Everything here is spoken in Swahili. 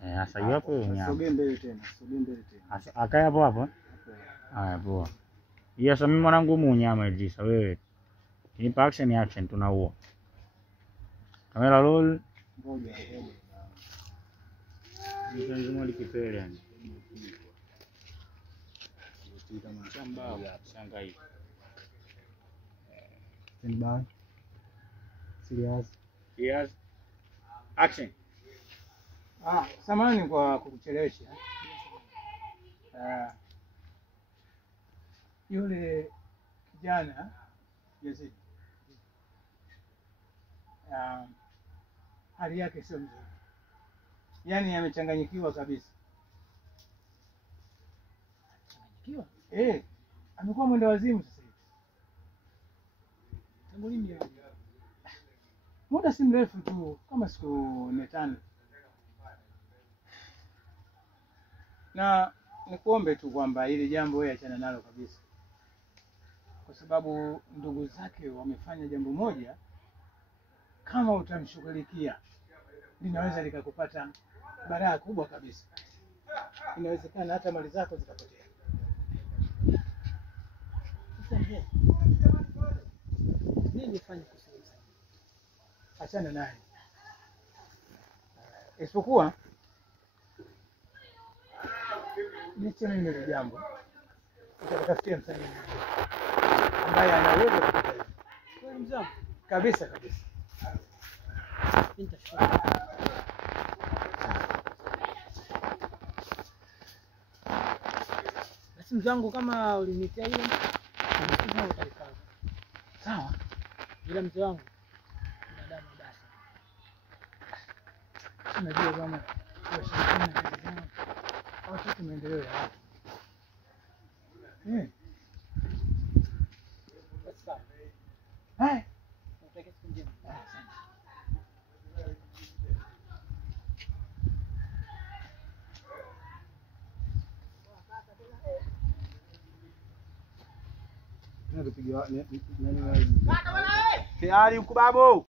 Sasa hiyo hapo nyama. Sogea mbele tena. Sasa akae hapo hapo. Haya poa. Hiyo sasa mimi mwanangu munyama Idrisa wewe. Nipa action tunaua. Kamera roll. Ngoja. Ndio likipele yani. Shamba Shangai. Stand by. Serious. Action. Samahani kwa kukuchelewesha. Yule kijana Yazid. Hali yake sio nzuri. Yaani amechanganyikiwa kabisa. Amekuwa mwenda wazimu sasa hivi. Tangu lini? Muda si mrefu tu, kama siku 4-5. Na nikuombe tu kwamba hili jambo wewe achana nalo kabisa. Kwa sababu ndugu zake wamefanya jambo moja, kama utamshughulikia linaweza likakupata balaa kubwa kabisa. Inawezekana hata mali zako zikapotea. Nini nifanye kusaidia? Achana naye. Isipokuwa niche mimi ile jambo. Utatafutia msanii ambaye anaweza kufanya. Kweli mzangu? Kabisa. Nitashukuru. Basi mzangu, kama ulinitia ile unasema utalifanya. Sawa. Ila mzee wangu binadamu basi. Unajua bwana, kwa shirikina au kitu maendeleo ya watu. Sasa. Hai. Nataka siku njema. Asante. Nani pigiwa nani? Tayari ukubabo.